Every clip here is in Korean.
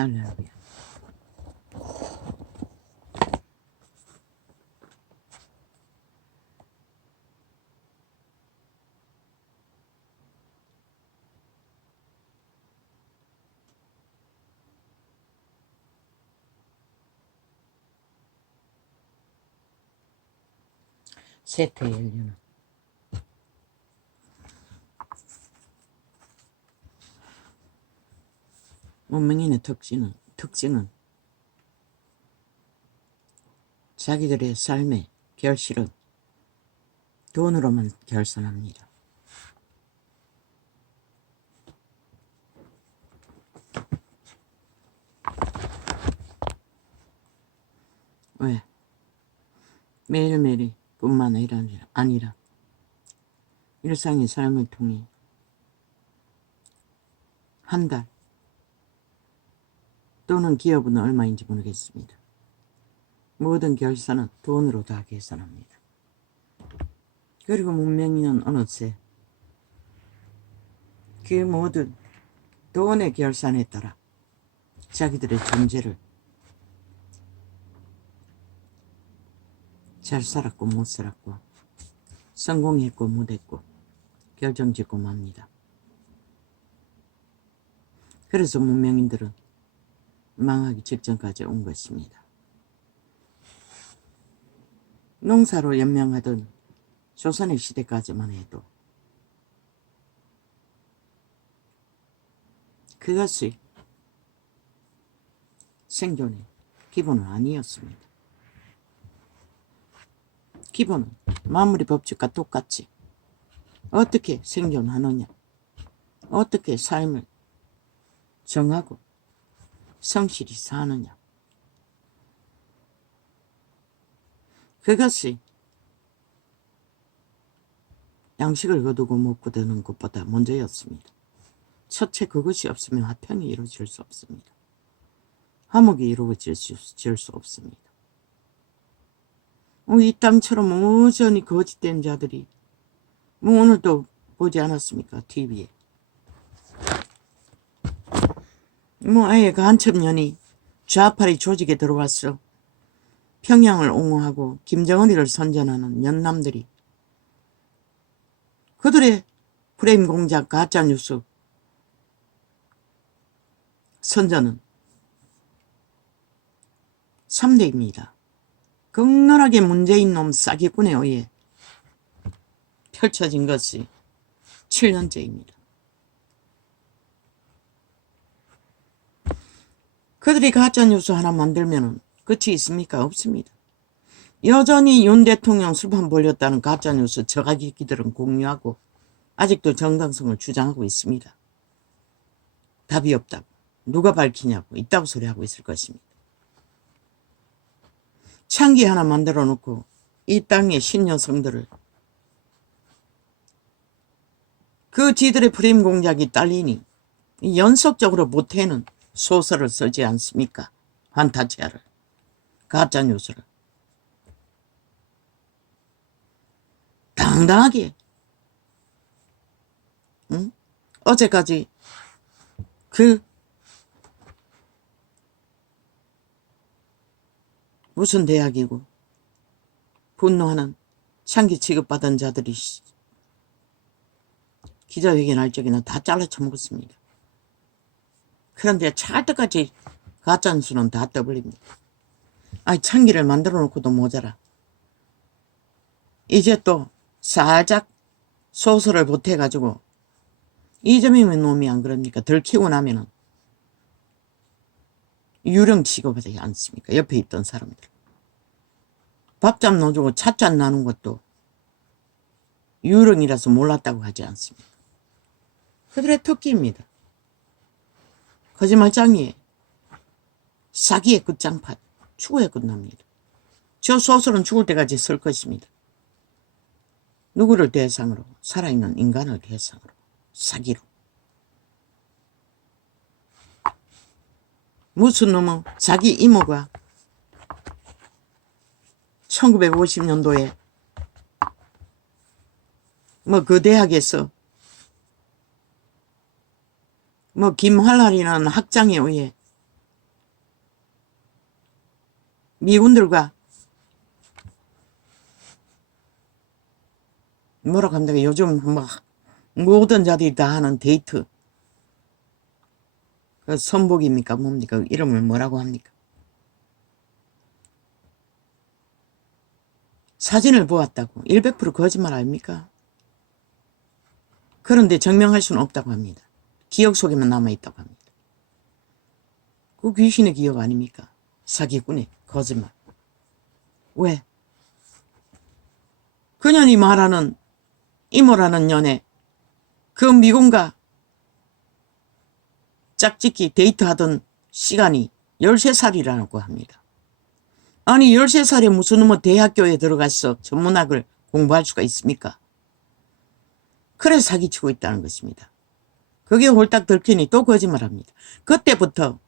할렐루야. 세태 연륜은 문명인의 특징은 자기들의 삶의 결실은 돈으로만 결산합니다. 왜? 매일매일이 뿐만 아니라 일상의 삶을 통해 한 달 또는 기업은 얼마인지 모르겠습니다. 모든 결산은 돈으로 다 계산합니다. 그리고 문명인은 어느새 그 모든 돈의 결산에 따라 자기들의 존재를 잘 살았고 못 살았고 성공했고 못했고 결정짓고 맙니다. 그래서 문명인들은 망하기 직전까지 온 것입니다. 농사로 연명하던 조선의 시대까지만 해도 그것이 생존의 기본은 아니었습니다. 기본은 마무리 법칙과 똑같이 어떻게 생존하느냐, 어떻게 삶을 정하고 성실히 사느냐, 그것이 양식을 거두고 먹고 드는 것보다 먼저였습니다. 첫째, 그것이 없으면 화평이 이루어질 수 없습니다. 화목이 이루어질 수 없습니다. 이 땅처럼 여전히 거짓된 자들이 오늘도 보지 않았습니까? TV에. 아예 간첩년이 좌파리 조직에 들어와서 평양을 옹호하고 김정은이를 선전하는 연남들이 그들의 프레임 공작 가짜뉴스 선전은 3대입니다. 극렬하게 문재인 놈 싸기꾼에 의해 펼쳐진 것이 7년째입니다. 그들이 가짜뉴스 하나 만들면 끝이 있습니까? 없습니다. 여전히 윤 대통령 술판 벌렸다는 가짜뉴스 저가기들은 공유하고 아직도 정당성을 주장하고 있습니다. 답이 없다고, 누가 밝히냐고 있다고 소리하고 있을 것입니다. 창기 하나 만들어 놓고 이 땅의 신여성들을 그 지들의 프레임 공작이 딸리니 연속적으로 모태는 소설을 쓰지 않습니까? 판타지아를, 가짜뉴스를 당당하게 어제까지 그 무슨 대학이고 분노하는 창기 취급받은 자들이 기자회견할 적에는 다 잘라쳐먹었습니다. 그런데 찰떡같이 가짜뉴스는 다 떠벌립니다. 창기를 만들어 놓고도 모자라. 이제 또 살짝 소설을 보태가지고 이재명의 놈이 안 그럽니까? 덜 키우고 나면은 유령 취급하지 않습니까? 옆에 있던 사람들. 밥잠 넣어주고 찻잔 나눈 것도 유령이라서 몰랐다고 하지 않습니까? 그들의 특기입니다. 거짓말장이에 사기의 끝장판, 추구에 끝납니다. 저 소설은 죽을 때까지 쓸 것입니다. 누구를 대상으로? 살아있는 인간을 대상으로, 사기로. 무슨 놈은 자기 이모가 1950년도에 그 대학에서 김활랄이라는 학장에 의해 미군들과 뭐라고 합니까? 요즘 뭐 모든 자들이 다 하는 데이트. 그 선복입니까? 뭡니까? 이름을 뭐라고 합니까? 사진을 보았다고. 100% 거짓말 아닙니까? 그런데 증명할 수는 없다고 합니다. 기억 속에만 남아있다고 합니다. 그 귀신의 기억 아닙니까? 사기꾼의 거짓말. 왜? 그년이 말하는 이모라는 년에 그 미군과 짝짓기 데이트하던 시간이 13살이라고 합니다. 아니 13살에 무슨 뭐 대학교에 들어가서 전문학을 공부할 수가 있습니까? 그래서 사기치고 있다는 것입니다. 그게 홀딱 들키니 또 거짓말합니다. 그때부터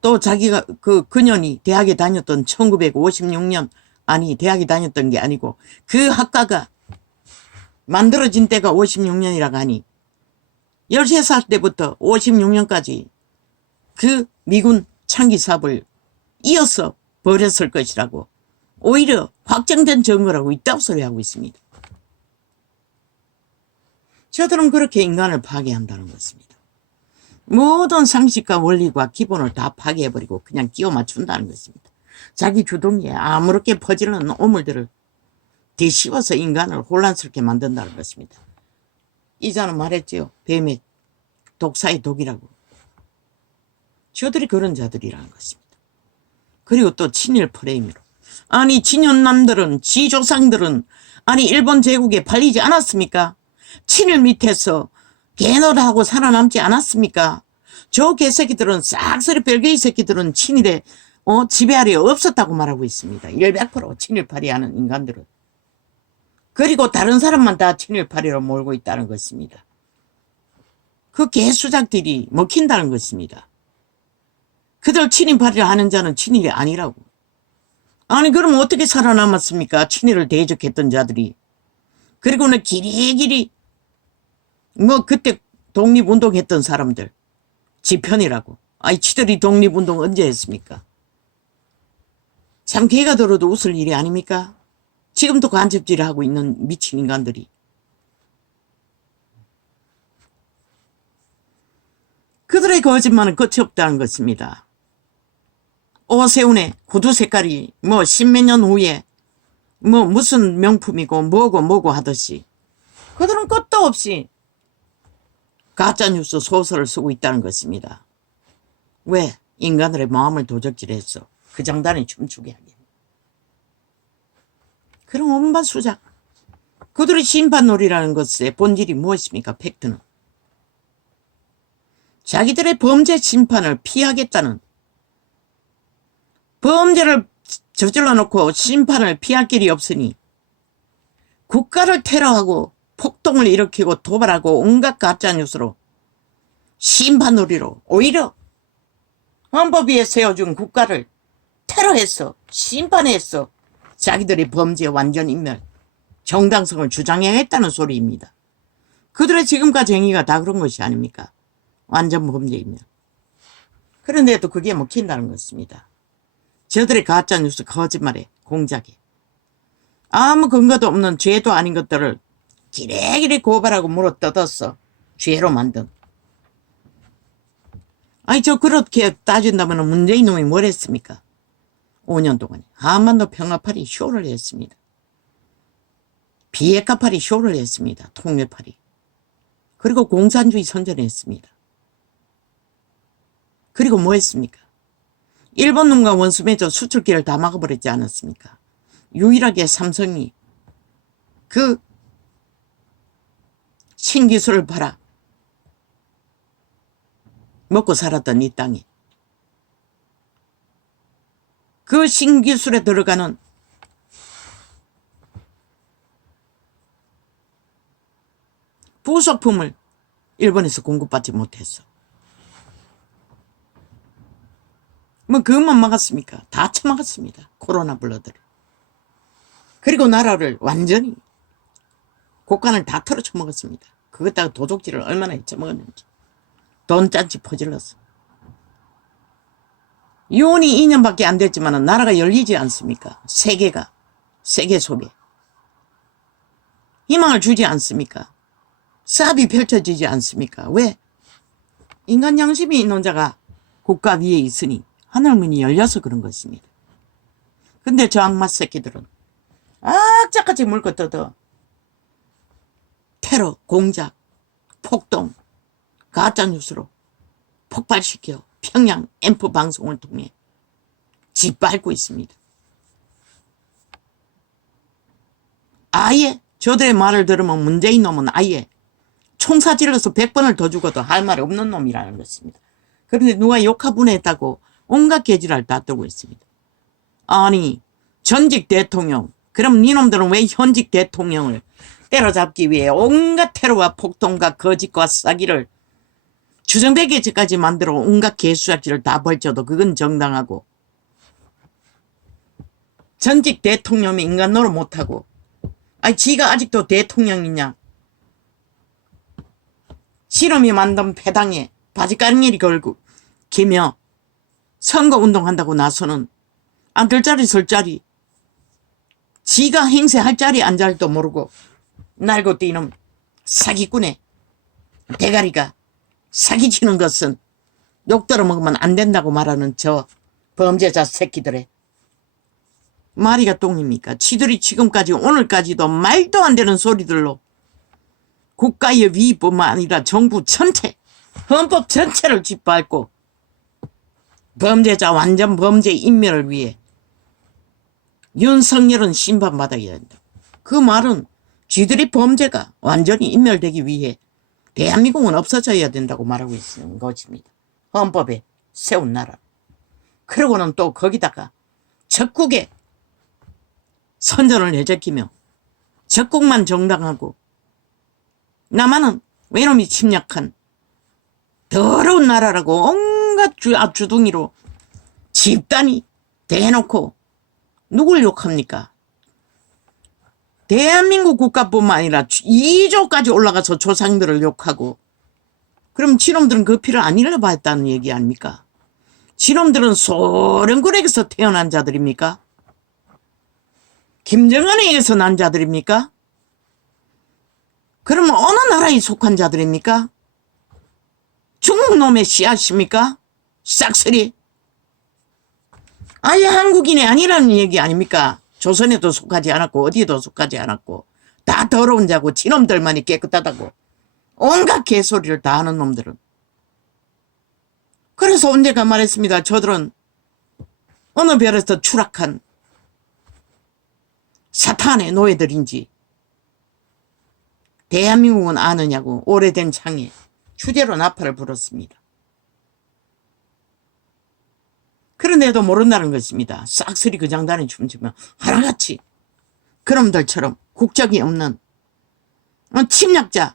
또 자기가 그년이 대학에 다녔던 1956년 아니 대학에 다녔던 게 아니고 그 학과가 만들어진 때가 56년이라고 하니 13살 때부터 56년까지 그 미군 창기 사업을 이어서 벌였을 것이라고 오히려 확정된 증거라고 이따구 소리하고 있습니다. 저들은 그렇게 인간을 파괴한다는 것입니다. 모든 상식과 원리과 기본을 다 파괴해버리고 그냥 끼워 맞춘다는 것입니다. 자기 주둥이에 아무렇게 퍼지는 오물들을 뒤집어서 인간을 혼란스럽게 만든다는 것입니다. 이자는 말했지요. 뱀의 독사의 독이라고. 저들이 그런 자들이라는 것입니다. 그리고 또 친일 프레임으로. 아니 친연남들은 지조상들은 아니 일본 제국에 팔리지 않았습니까? 친일 밑에서 개노하고 살아남지 않았습니까? 저 개새끼들은 싹쓸이 별개의 새끼들은 친일에 지배 아래 없었다고 말하고 있습니다. 100% 친일파리하는 인간들은. 그리고 다른 사람만 다 친일파리로 몰고 있다는 것입니다. 그 개수작들이 먹힌다는 것입니다. 그들 친일파리를 하는 자는 친일이 아니라고. 아니 그럼 어떻게 살아남았습니까? 친일을 대적했던 자들이. 그리고는 길이길이 뭐 그때 독립운동했던 사람들 지편이라고. 아이 지들이 독립운동 언제 했습니까? 참 개가 들어도 웃을 일이 아닙니까? 지금도 간첩질을 하고 있는 미친 인간들이. 그들의 거짓말은 끝이 없다는 것입니다. 오세훈의 구두 색깔이 뭐 십몇 년 후에 뭐 무슨 명품이고 뭐고 하듯이 그들은 끝도 없이 가짜뉴스 소설을 쓰고 있다는 것입니다. 왜? 인간들의 마음을 도적질해서 그 장단에 춤추게 하게. 그런 온갖 수작. 그들의 심판놀이라는 것의 본질이 무엇입니까? 팩트는. 자기들의 범죄 심판을 피하겠다는, 범죄를 저질러 놓고 심판을 피할 길이 없으니 국가를 테러하고 폭동을 일으키고 도발하고 온갖 가짜뉴스로 심판놀이로 오히려 헌법 위에 세워준 국가를 테러했어, 심판했어. 자기들의 범죄 완전 인멸, 정당성을 주장해야겠다는 소리입니다. 그들의 지금까지 행위가 다 그런 것이 아닙니까? 완전 범죄이면. 그런데도 그게 먹힌다는 것입니다. 저들의 가짜뉴스 거짓말에 공작에 아무 근거도 없는 죄도 아닌 것들을 기레기레 고발하고 물어뜯어서 죄로 만든. 아니 저 그렇게 따진다면 문재인 놈이 뭘 했습니까? 5년 동안 한반도 평화파리 쇼를 했습니다. 비핵화파리 쇼를 했습니다. 통일파리. 그리고 공산주의 선전했습니다. 그리고 뭐 했습니까? 일본 놈과 원수 맺어 수출기를 다 막아버렸지 않았습니까? 유일하게 삼성이 그 신기술을 팔아 먹고 살았던 이 땅에 그 신기술에 들어가는 부속품을 일본에서 공급받지 못했어. 뭐 그것만 막았습니까? 다 처막았습니다. 코로나 블러드를. 그리고 나라를 완전히 국간을 다 털어 처먹었습니다. 그것다가 도둑질을 얼마나 해쳐먹었는지. 돈 짠치 퍼질렀어. 이혼이 2년밖에 안 됐지만 나라가 열리지 않습니까? 세계 속에 희망을 주지 않습니까? 사업이 펼쳐지지 않습니까? 왜? 인간 양심이 있는 자가 국가 위에 있으니 하늘문이 열려서 그런 것입니다. 근데 저 악마 새끼들은 악착같이 물고 뜯어 테러, 공작, 폭동, 가짜뉴스로 폭발시켜 평양 앰프 방송을 통해 짓밟고 있습니다. 아예 저들의 말을 들으면 문재인 놈은 아예 총사질러서 100번을 더 죽어도 할 말 없는 놈이라는 것입니다. 그런데 누가 욕하분했다고 온갖 개지랄 다 뜨고 있습니다. 아니 전직 대통령, 그럼 니놈들은 왜 현직 대통령을 때려잡기 위해 온갖 테러와 폭동과 거짓과 사기를 주정배계제까지 만들어 온갖 개수작질을 다 벌쳐도 그건 정당하고, 전직 대통령이 인간 노릇 못하고 아니 지가 아직도 대통령이냐, 실험이 만든 패당에 바지가랑이리 걸고 기며 선거운동한다고 나서는 앉을 자리 설 자리, 지가 행세할 자리 앉을 자리도 모르고 날고 뛰는 사기꾼의 대가리가 사기치는 것은 욕들어 먹으면 안 된다고 말하는 저 범죄자 새끼들의 말이가 똥입니까? 지들이 지금까지 오늘까지도 말도 안 되는 소리들로 국가의 위뿐만 아니라 정부 전체, 헌법 전체를 짓밟고 범죄자 완전 범죄 인멸을 위해 윤석열은 심판받아야 된다. 그 말은 쥐들이 범죄가 완전히 인멸되기 위해 대한민국은 없어져야 된다고 말하고 있는 것입니다. 헌법에 세운 나라. 그러고는 또 거기다가 적국에 선전을 내제끼며 적국만 정당하고 남한은 외놈이 침략한 더러운 나라라고 온갖 주둥이로 집단이 대놓고 누굴 욕합니까? 대한민국 국가뿐만 아니라 2조까지 올라가서 조상들을 욕하고, 그럼 지놈들은 그 피를 안 일러봤다는 얘기 아닙니까? 지놈들은 소련군에게서 태어난 자들입니까? 김정은에게서 난 자들입니까? 그러면 어느 나라에 속한 자들입니까? 중국 놈의 씨앗입니까? 싹쓸이. 아예 한국인이 아니라는 얘기 아닙니까? 조선에도 속하지 않았고 어디에도 속하지 않았고 다 더러운 자고 지놈들만이 깨끗하다고 온갖 개소리를 다 하는 놈들은. 그래서 언제가 말했습니다. 저들은 어느 별에서 추락한 사탄의 노예들인지 대한민국은 아느냐고 오래된 창에 휴대로 나팔을 불었습니다. 그런데도 모른다는 것입니다. 싹쓸이 그 장단에 춤추면 하나같이 그놈들처럼 국적이 없는 침략자.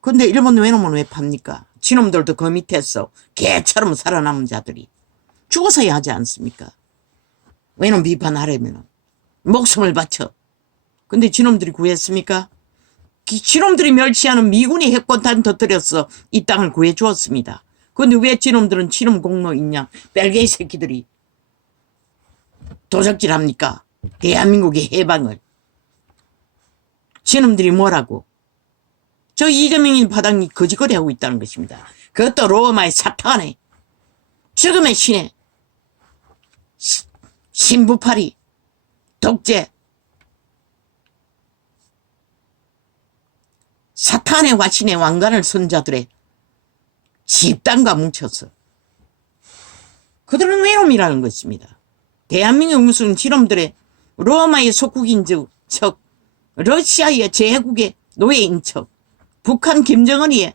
근데 일본 외놈은 왜 팝니까? 지놈들도 그 밑에서 개처럼 살아남은 자들이 죽어서야 하지 않습니까? 외놈 비판하려면 목숨을 바쳐. 근데 지놈들이 구했습니까? 지놈들이 멸시하는 미군이 핵폭탄 터뜨려서 이 땅을 구해주었습니다. 근데 왜 지놈들은 지놈 공로 있냐? 벨게이 새끼들이 도적질합니까? 대한민국의 해방을. 지놈들이 뭐라고? 저 이재명이 바닥이 거짓거리하고 있다는 것입니다. 그것도 로마의 사탄의 죽음의 신의 신부파리 독재 사탄의 화신의 왕관을 쓴 자들의 집단과 뭉쳐서 그들은 외놈이라는 것입니다. 대한민국 무슨 지놈들의 로마의 속국인 척, 러시아의 제국의 노예인 척, 북한 김정은이의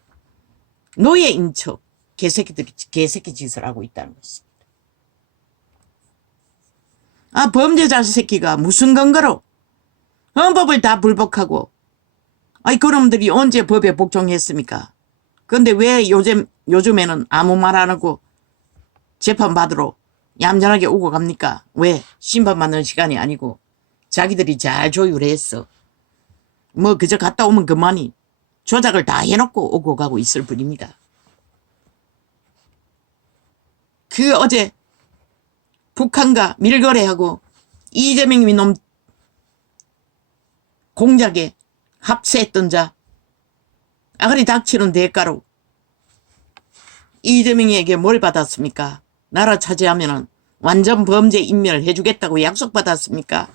노예인 척 개새끼들이 개새끼 짓을 하고 있다는 것입니다. 아, 범죄자 새끼가 무슨 근거로 헌법을 다 불복하고, 아이 그놈들이 언제 법에 복종했습니까? 근데 왜 요즘에는 아무 말 안 하고 재판 받으러 얌전하게 오고 갑니까? 왜? 심판받는 시간이 아니고 자기들이 잘 조율했어. 뭐 그저 갔다 오면 그만이 조작을 다 해놓고 오고 가고 있을 뿐입니다. 그 어제 북한과 밀거래하고 이재명 놈 공작에 합세했던 자 아가리 닥치는 대가로 이재명에게 뭘 받았습니까? 나라 차지하면은 완전 범죄 인멸해주겠다고 약속받았습니까?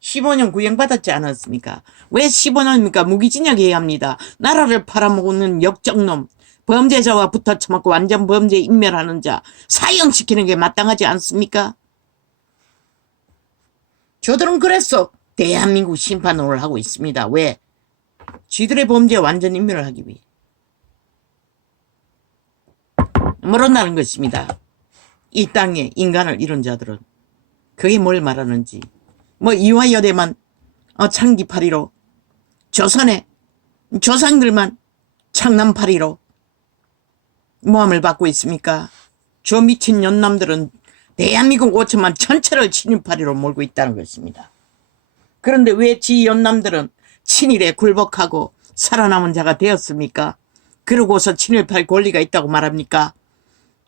15년 구형받았지 않았습니까? 왜 15년입니까? 무기징역해야 합니다. 나라를 팔아먹는 역적놈, 범죄자와 붙어쳐먹고 완전 범죄 인멸하는 자 사형시키는 게 마땅하지 않습니까? 저들은 그랬어. 대한민국 심판을 하고 있습니다. 왜? 쥐들의 범죄 완전 인멸을 하기 위해. 모른다는 것입니다. 이 땅에 인간을 잃은 자들은. 그게 뭘 말하는지. 뭐 이화여대만 창기파리로, 조선의 조상들만 창남파리로 모함을 받고 있습니까? 저 미친 연남들은 대한민국 5천만 전체를 친일파리로 몰고 있다는 것입니다. 그런데 왜 지 연남들은 친일에 굴복하고 살아남은 자가 되었습니까? 그러고서 친일파의 권리가 있다고 말합니까?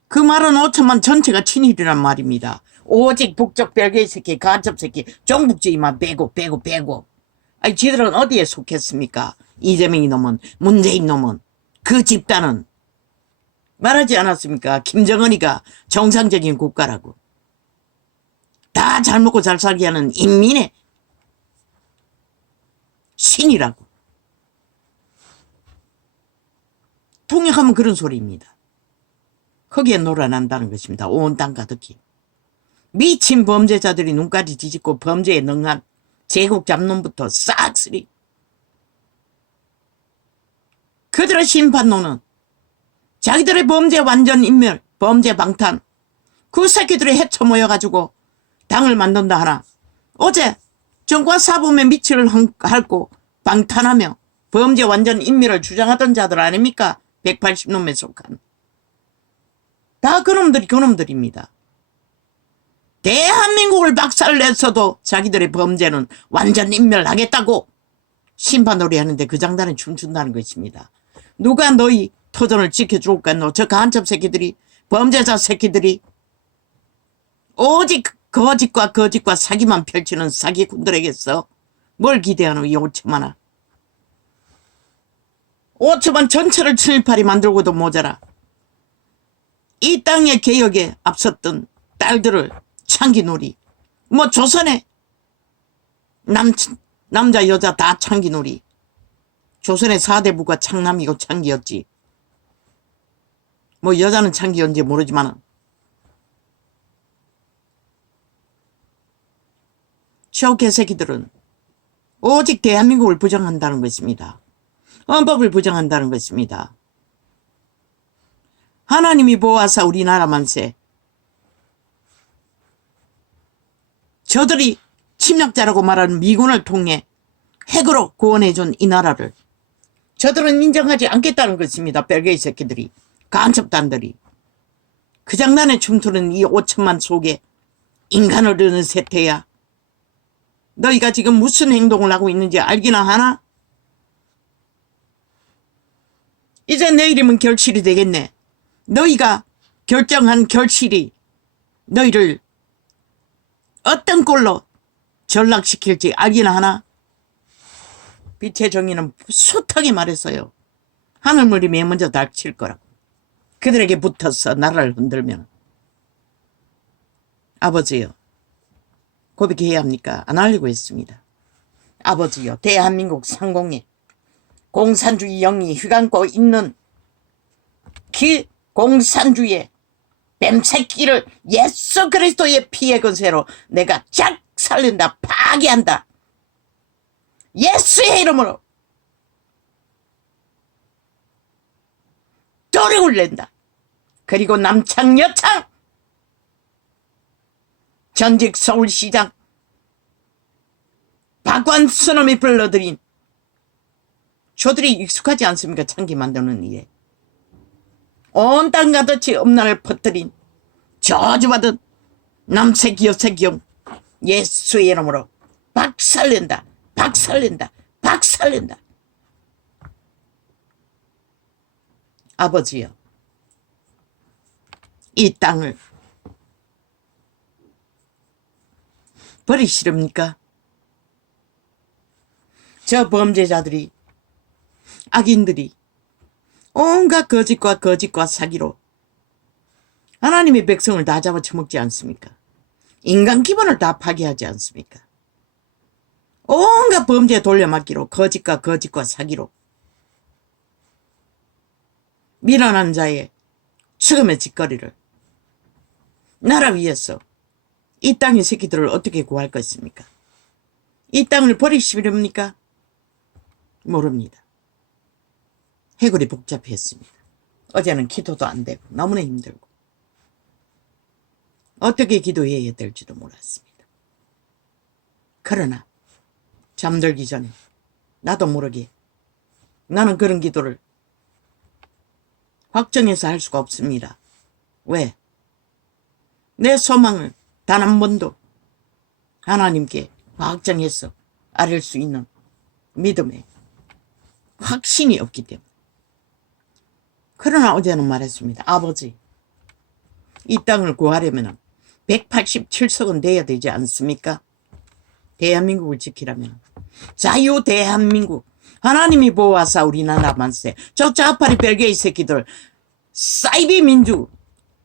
그 말은 5천만 전체가 친일이란 말입니다. 오직 북쪽 별개의 새끼, 간첩 새끼, 종북주의만 빼고. 아니 지들은 어디에 속했습니까? 이재명이 놈은, 문재인 놈은, 그 집단은 말하지 않았습니까? 김정은이가 정상적인 국가라고. 다 잘 먹고 잘 살게 하는 인민의 신이라고. 통역하면 그런 소리입니다. 거기에 놀아난다는 것입니다. 온 땅 가득히. 미친 범죄자들이 눈까지 뒤집고 범죄에 능한 제국 잡놈부터 싹쓸이. 그들의 심판론은 자기들의 범죄 완전 인멸, 범죄 방탄. 그 새끼들이 헤쳐 모여가지고 당을 만든다 하나. 어제 정과 사범의 밑을 핥고 방탄하며 범죄 완전 인멸을 주장하던 자들 아닙니까? 180놈에 속한. 다 그놈들입니다. 대한민국을 박살냈어도 자기들의 범죄는 완전 인멸하겠다고 심판놀이 하는데 그 장단에 춤춘다는 것입니다. 누가 너희 터전을 지켜줄까? 저 간첩 새끼들이, 범죄자 새끼들이 오직 거짓과 사기만 펼치는 사기꾼들에게서 뭘 기대하노? 이 5천만아. 5천만 전체를 친일파리 만들고도 모자라. 이 땅의 개혁에 앞섰던 딸들을 창기놀이. 뭐 조선의 남자 여자 다 창기놀이. 조선의 4대 부가 창남이고 창기였지. 뭐 여자는 창기였는지 모르지만 저 개새끼들은 오직 대한민국을 부정한다는 것입니다. 헌법을 부정한다는 것입니다. 하나님이 보아사 우리나라 만세. 저들이 침략자라고 말하는 미군을 통해 핵으로 구원해준 이 나라를 저들은 인정하지 않겠다는 것입니다. 별개의 새끼들이, 간첩단들이. 그 장난에 춤추는 이 5천만 속에 인간을 얻는 세태야. 너희가 지금 무슨 행동을 하고 있는지 알기나 하나? 이제 내일이면 결실이 되겠네. 너희가 결정한 결실이 너희를 어떤 꼴로 전락시킬지 알기나 하나? 빛의 정의는 숱하게 말했어요. 하늘물이 맨 먼저 닥칠 거라고. 그들에게 붙어서 나라를 흔들면. 아버지요. 고백해야 합니까? 안 하려고 했습니다. 아버지요. 대한민국 상공에 공산주의 영이 휘감고 있는 그 공산주의의 뱀새끼를 예수 그리스도의 피의 권세로 내가 쫙 살린다. 파괴한다. 예수의 이름으로 도력을 낸다. 그리고 남창 여창 전직 서울시장 박완수놈이 불러들인 저들이 익숙하지 않습니까? 창기 만드는 일에. 온 땅 가득히 음란을 퍼뜨린 저주받은 남새끼 여새끼형 예수의 이름으로 박살낸다. 아버지여, 이 땅을 버리시렵니까? 저 범죄자들이, 악인들이 온갖 거짓과 사기로 하나님의 백성을 다 잡아쳐먹지 않습니까? 인간 기본을 다 파괴하지 않습니까? 온갖 범죄 돌려막기로 거짓과 사기로 밀어난 자의 죽음의 짓거리를 나라 위에서 이 땅의 새끼들을 어떻게 구할 것입니까? 이 땅을 버리시렵니까? 모릅니다. 해골이 복잡했습니다. 어제는 기도도 안 되고 너무나 힘들고 어떻게 기도해야 될지도 몰랐습니다. 그러나 잠들기 전에 나도 모르게 나는 그런 기도를 확정해서 할 수가 없습니다. 왜? 내 소망을 단 한 번도 하나님께 확정해서 아릴 수 있는 믿음에 확신이 없기 때문에. 그러나 어제는 말했습니다. 아버지, 이 땅을 구하려면 187석은 돼야 되지 않습니까? 대한민국을 지키려면. 자유 대한민국. 하나님이 보호하사 우리나라 만세. 저 좌파리 벨기에 새끼들 사이비 민주,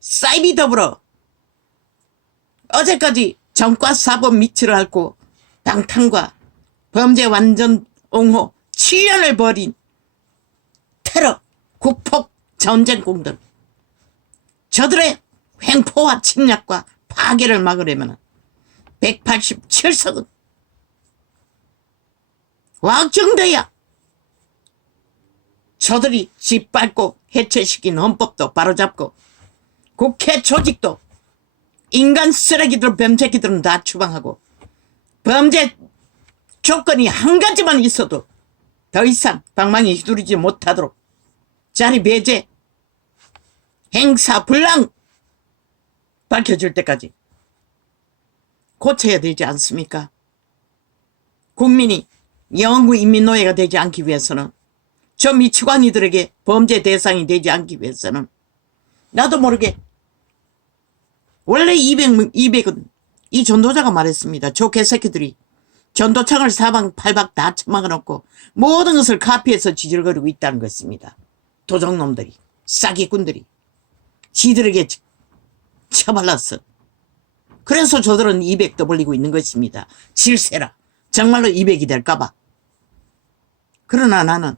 사이비 더불어 어제까지 정과 사법 미치를 앓고 방탕과 범죄 완전 옹호 7년을 벌인 테러, 국폭, 전쟁공들. 저들의 횡포와 침략과 파괴를 막으려면 187석은 확정돼야 저들이 짓밟고 해체시킨 헌법도 바로잡고 국회 조직도 인간 쓰레기들 범새끼들은 다 추방하고 범죄 조건이 한 가지만 있어도 더 이상 방망이 휘두르지 못하도록 자리 배제 행사 불량 밝혀줄 때까지 고쳐야 되지 않습니까? 국민이 영구 인민노예가 되지 않기 위해서는, 저 미치광이들에게 범죄 대상이 되지 않기 위해서는 나도 모르게 원래 200은 이 전도자가 말했습니다. 저 개새끼들이 전도창을 사방팔박 다 처막아놓고 모든 것을 카피해서 지질거리고 있다는 것입니다. 도적놈들이, 싸기꾼들이 지들에게 처발랐어. 그래서 저들은 200 떠벌리고 있는 것입니다. 질세라. 정말로 200이 될까봐. 그러나 나는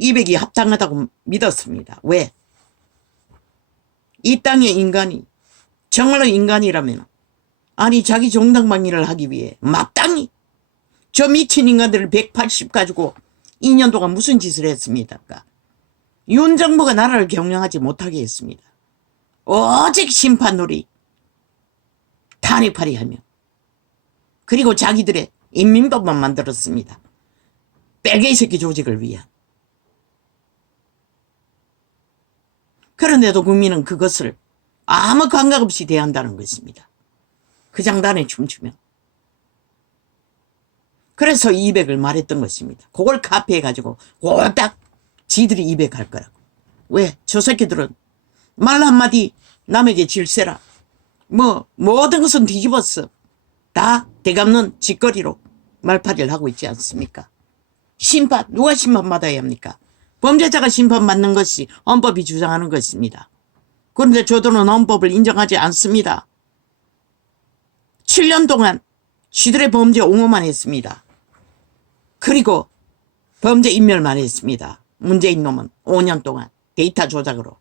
200이 합당하다고 믿었습니다. 왜? 이 땅의 인간이 정말로 인간이라면, 아니 자기 정당방위를 하기 위해 마땅히 저 미친 인간들을 180 가지고 2년 동안 무슨 짓을 했습니까? 윤 정부가 나라를 경영하지 못하게 했습니다. 오직 심판놀이, 탄핵팔이하며, 그리고 자기들의 인민법만 만들었습니다. 뺄개이 새끼 조직을 위한. 그런데도 국민은 그것을 아무 감각 없이 대한다는 것입니다. 그 장단에 춤추며. 그래서 200을 말했던 것입니다. 그걸 카피해가지고 꼴딱 지들이 200 할 거라고. 왜? 저 새끼들은 말 한마디 남에게 질세라. 모든 것은 뒤집었어. 다 대감는 짓거리로 말파리를 하고 있지 않습니까? 심판, 누가 심판받아야 합니까? 범죄자가 심판받는 것이 헌법이 주장하는 것입니다. 그런데 저들은 헌법을 인정하지 않습니다. 7년 동안 지들의 범죄 옹호만 했습니다. 그리고 범죄 인멸만 했습니다. 문재인 놈은 5년 동안 데이터 조작으로.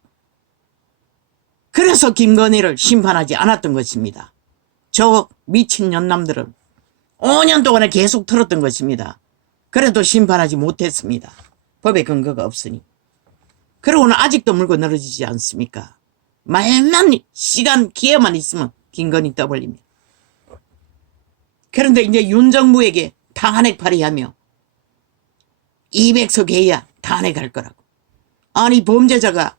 그래서 김건희를 심판하지 않았던 것입니다. 저 미친 년남들은 5년 동안에 계속 틀었던 것입니다. 그래도 심판하지 못했습니다. 법에 근거가 없으니. 그러고는 아직도 물고 늘어지지 않습니까? 말만 시간 기회만 있으면 김건희 떠벌립니다. 그런데 이제 윤 정부에게 탄핵팔이하며 200석 해야 탄핵할 거라고. 아니 범죄자가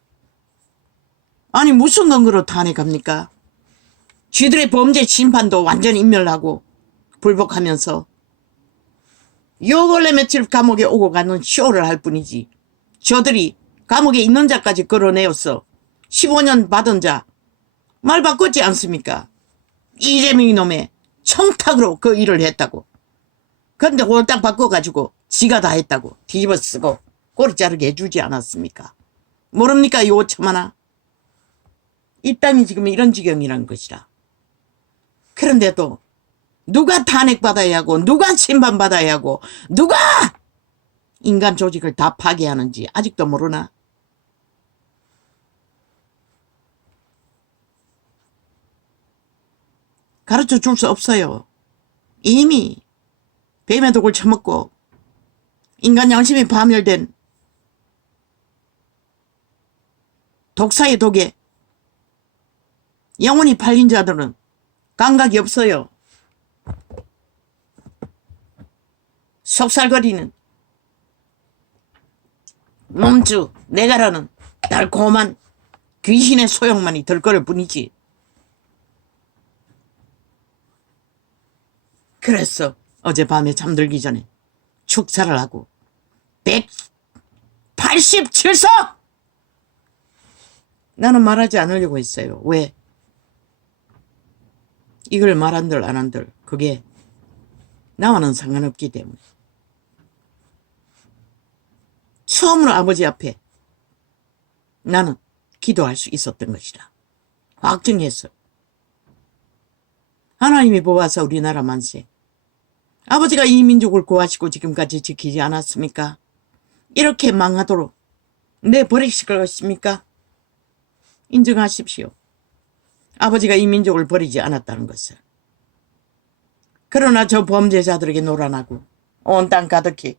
아니 무슨 근거로 탄핵합니까? 쥐들의 범죄 심판도 완전히 인멸하고 불복하면서 요 근래 며칠 감옥에 오고 가는 쇼를 할 뿐이지, 저들이 감옥에 있는 자까지 끌어내어서 15년 받은 자 말 바꿨지 않습니까? 이재명 놈의 청탁으로 그 일을 했다고. 그런데 홀딱 바꿔가지고 지가 다 했다고 뒤집어 쓰고 꼬리 자르게 해주지 않았습니까? 모릅니까? 이 5천 하나. 이 땅이 지금 이런 지경이란 것이라. 그런데도 누가 탄핵받아야 하고 누가 심판받아야 하고 누가 인간 조직을 다 파괴하는지 아직도 모르나? 가르쳐 줄 수 없어요. 이미 뱀의 독을 처먹고 인간 양심이 파멸된 독사의 독에 영혼이 팔린 자들은 감각이 없어요. 속살거리는 몸주 내가라는 달콤한 귀신의 소용만이 들 거를 뿐이지. 그래서 어젯밤에 잠들기 전에 축사를 하고 187석! 나는 말하지 않으려고 했어요. 왜? 이걸 말한들 안 한들 그게 나와는 상관없기 때문에. 처음으로 아버지 앞에 나는 기도할 수 있었던 것이라 확증했어. 하나님이 보아서 우리나라 만세. 아버지가 이 민족을 구하시고 지금까지 지키지 않았습니까? 이렇게 망하도록 내버리실 것입니까? 인정하십시오. 아버지가 이 민족을 버리지 않았다는 것을. 그러나 저 범죄자들에게 노란하고 온 땅 가득히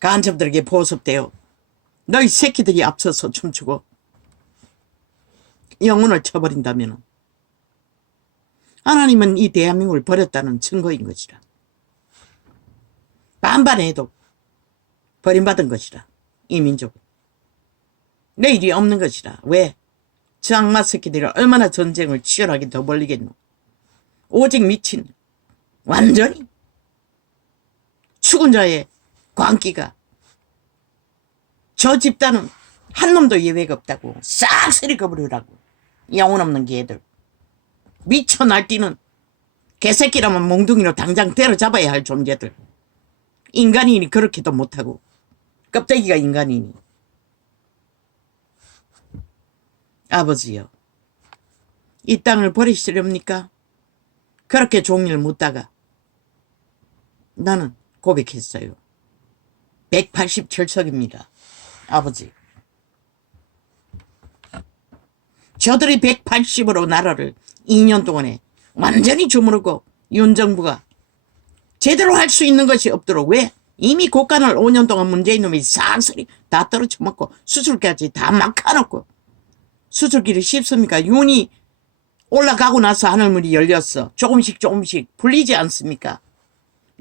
간첩들에게 보습되어 너희 새끼들이 앞서서 춤추고 영혼을 쳐버린다면 하나님은 이 대한민국을 버렸다는 증거인 것이라. 반반해도 버림받은 것이라. 이 민족은. 내일이 없는 것이라. 왜? 저 악마 새끼들이 얼마나 전쟁을 치열하게 더 벌리겠노. 오직 미친 완전히 죽은 자의 광기가 저 집단은 한 놈도 예외가 없다고 싹쓸이 거부르라고. 영혼 없는 개들. 미쳐 날뛰는 개새끼라면 몽둥이로 당장 때려잡아야 할 존재들. 인간이니 그렇게도 못하고 껍데기가 인간이니. 아버지요, 이 땅을 버리시렵니까? 그렇게 종일 묻다가 나는 고백했어요. 187석입니다. 아버지. 저들이 180으로 나라를 2년 동안에 완전히 주무르고 윤 정부가 제대로 할 수 있는 것이 없도록. 왜? 이미 국간을 5년 동안 문재인 놈이 싹쓸이 다 떨어쳐먹고 수술까지 다 막아놓고. 수술길이 쉽습니까? 윤이 올라가고 나서 하늘문이 열렸어. 조금씩 조금씩 풀리지 않습니까?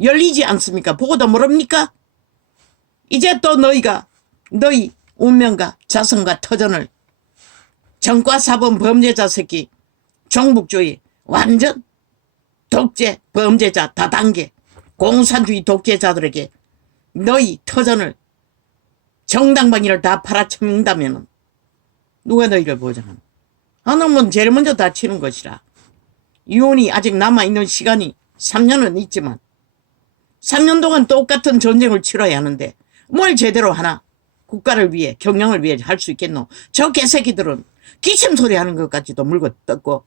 열리지 않습니까? 보고도 모릅니까? 이제 또 너희가 너희 운명과 자성과 터전을 정과사범 범죄자 새끼 종북주의 완전 독재 범죄자 다단계 공산주의 독재자들에게 너희 터전을 정당방위를 다 팔아쳐먹는다면 누가 너희를 보장하나? 하늘문 제일 먼저 다치는 것이라. 유언이 아직 남아있는 시간이 3년은 있지만 3년 동안 똑같은 전쟁을 치러야 하는데 뭘 제대로 하나? 국가를 위해 경영을 위해 할 수 있겠노? 저 개새끼들은 기침소리 하는 것까지도 물고 뜯고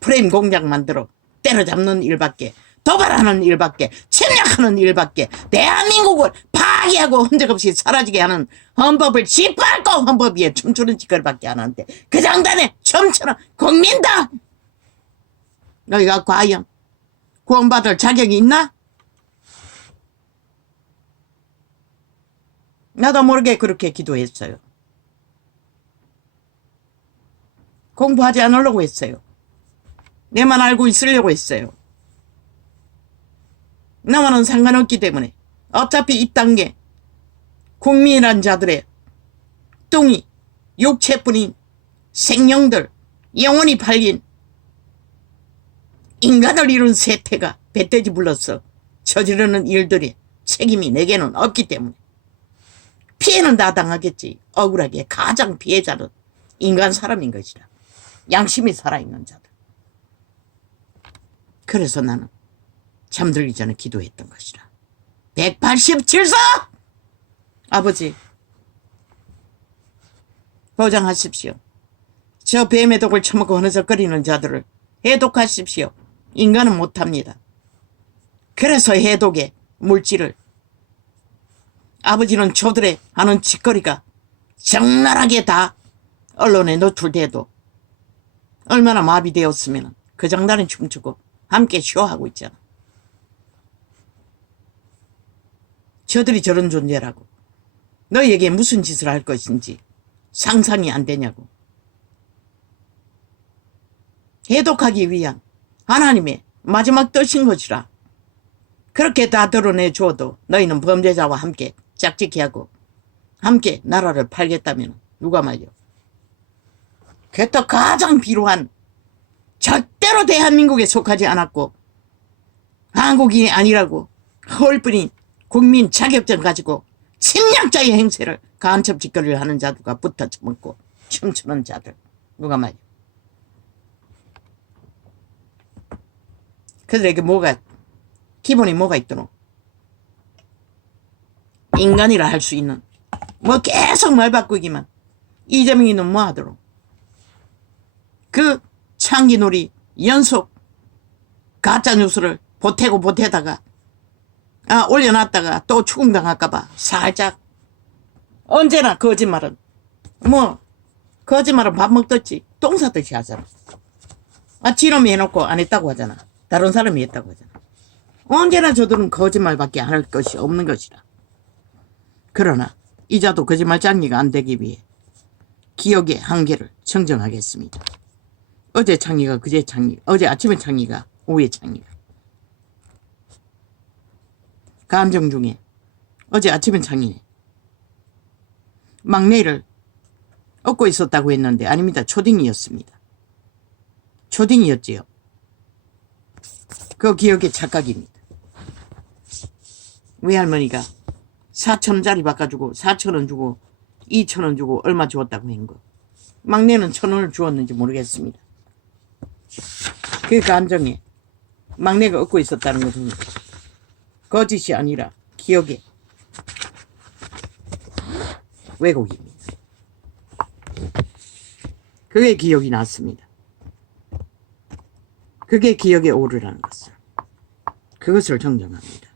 프레임 공작 만들어 때려잡는 일밖에, 도발하는 일밖에, 침략하는 일밖에, 대한민국을 파괴하고 흔적없이 사라지게 하는 헌법을 짓밟고 헌법 위에 춤추는 짓거리밖에 안 하는데 그 장단에 춤추는 국민다! 너희가 과연 구원받을 자격이 있나? 나도 모르게 그렇게 기도했어요. 공부하지 않으려고 했어요. 내만 알고 있으려고 했어요. 나와는 상관없기 때문에 어차피 이 땅에 국민이란 자들의 뚱이 육체뿐인 생명들, 영혼이 팔린 인간을 이룬 세태가 배돼지 불러서 저지르는 일들이 책임이 내게는 없기 때문에 피해는 다 당하겠지. 억울하게 가장 피해자는 인간 사람인 것이라. 양심이 살아있는 자들. 그래서 나는 잠들기 전에 기도했던 것이라. 187서! 아버지, 보장하십시오. 저 뱀의 독을 처먹고 흐느적거리는 자들을 해독하십시오. 인간은 못합니다. 그래서 해독의 물질을 아버지는 저들의 하는 짓거리가 적나라하게 다 언론에 노출돼도 얼마나 마비되었으면 그 장단에 춤추고 함께 쇼하고 있잖아. 저들이 저런 존재라고 너희에게 무슨 짓을 할 것인지 상상이 안 되냐고. 해독하기 위한 하나님의 마지막 뜻인 것이라. 그렇게 다 드러내줘도 너희는 범죄자와 함께 짝짓기 하고 함께 나라를 팔겠다면 누가 말려. 그것도 가장 비루한, 절대로 대한민국에 속하지 않았고 한국인이 아니라고 허울뿐인 국민 자격증 가지고 침략자의 행세를 간첩 짓거리를 하는 자들과 붙어 처먹고 춤추는 자들 누가 말이야. 그들에게 뭐가 기본이 뭐가 있더노. 인간이라 할 수 있는 뭐 계속 말 바꾸기만. 이재명이는 뭐 하더노. 그 창기놀이 연속 가짜뉴스를 보태다가 올려놨다가 또 추궁당할까봐 살짝. 언제나 거짓말은 거짓말은 밥 먹듯이 똥 사듯이 하잖아. 지놈이 해놓고 안 했다고 하잖아. 다른 사람이 했다고 하잖아. 언제나 저들은 거짓말밖에 안 할 것이 없는 것이라. 그러나 이자도 거짓말 장리가 안 되기 위해 기억의 한계를 청정하겠습니다. 어제 창리가 그제 창리, 어제 아침에 창리가 오후에 창리가. 감정 중에 어제 아침엔 창리네. 막내를 얻고 있었다고 했는데 아닙니다. 초딩이었습니다. 초딩이었지요. 그 기억의 착각입니다. 외할머니가 4,000원짜리 바꿔주고 4,000원 주고 2,000원 주고 얼마 주었다고 한 거. 막내는 1,000원을 주었는지 모르겠습니다. 그 감정에 막내가 얻고 있었다는 것은 거짓이 아니라 기억의 왜곡입니다. 그게 기억이 났습니다. 그게 기억에 오르라는 것을. 그것을 정정합니다.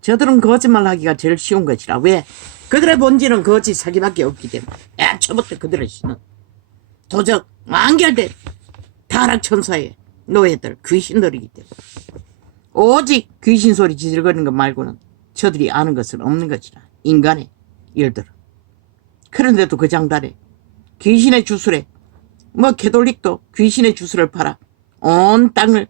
저들은 거짓말하기가 제일 쉬운 것이라. 왜? 그들의 본질은 거짓 사기밖에 없기 때문에. 애초부터 그들의 신은 도적 완결된 타락천사의 노예들, 귀신들이기 때문에. 오직 귀신 소리 지질거리는 것 말고는 저들이 아는 것은 없는 것이라. 인간의 일들은. 그런데도 그 장단에 귀신의 주술에 캐톨릭도 귀신의 주술을 팔아 온 땅을